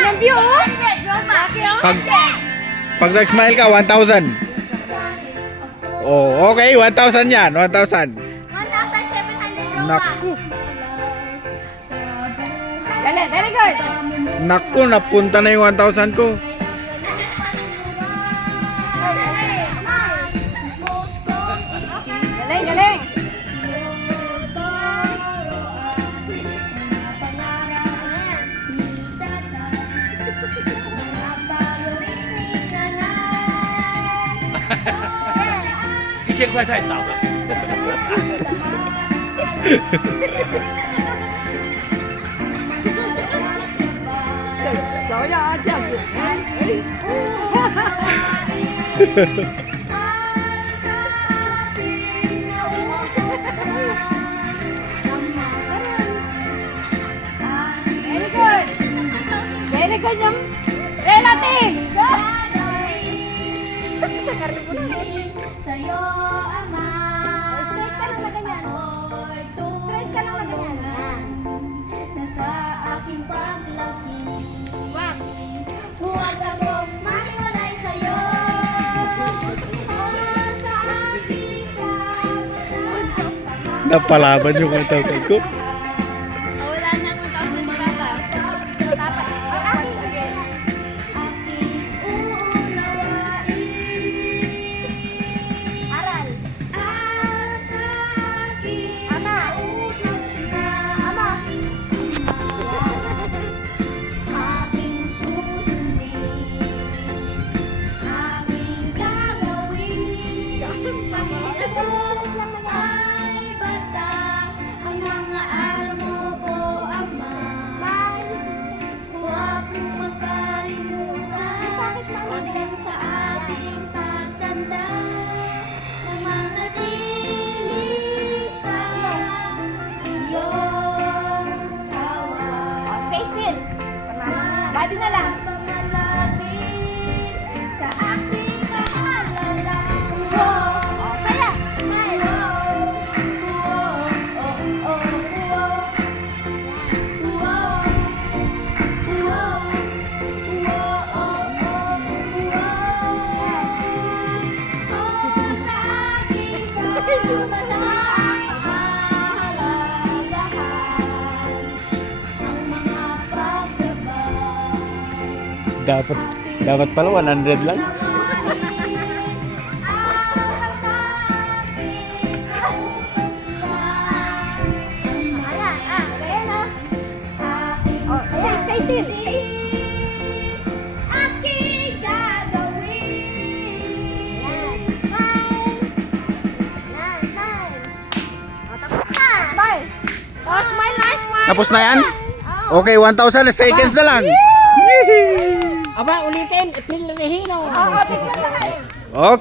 ng view, oh. Pag nag-smile ka, 1,000. Oh, okay, 1,000 yan, 1,000. 1,700 Naku, Galing, very good. naku, napunta na yung 1,000 ko. Galing, galing.1,000块太少了。手要这样子。Very good. Very good yung relatives. Sa'yo, Ama. Straight ka lang na ganyan. Straight ka lang na ganyan. Nasa aking paglaki. Wag. Huwag akong maniwalay sa'yo. Sa aking kamalaman. Napalaban yung 1,000 ko. Wala na akong tao sa papa. Papa, once again. Aking uunawain. Aral. Sa aking Ama. utos na Ama. aking susundin. Aking gagawin. Ito ay bata ang mga almo ko, Ama. Huwag mong magkalimutan hanggang sa ating pagtanda na manatili sa iyong kawan. Oh, stay still. Body na lang. Pangalagi sa ating kahalala. Oh, saya. Smile. Dapat pala 100 lang. Wala. Ayan na. Oh, stay still. Aking gagawin. Smile. Oh, smile na, smile. Tapos na yan? Oh. Okay, 1,000 seconds na lang. Aba, ulitin. Ipilirihin o. Oh, picture na kayo. Okay.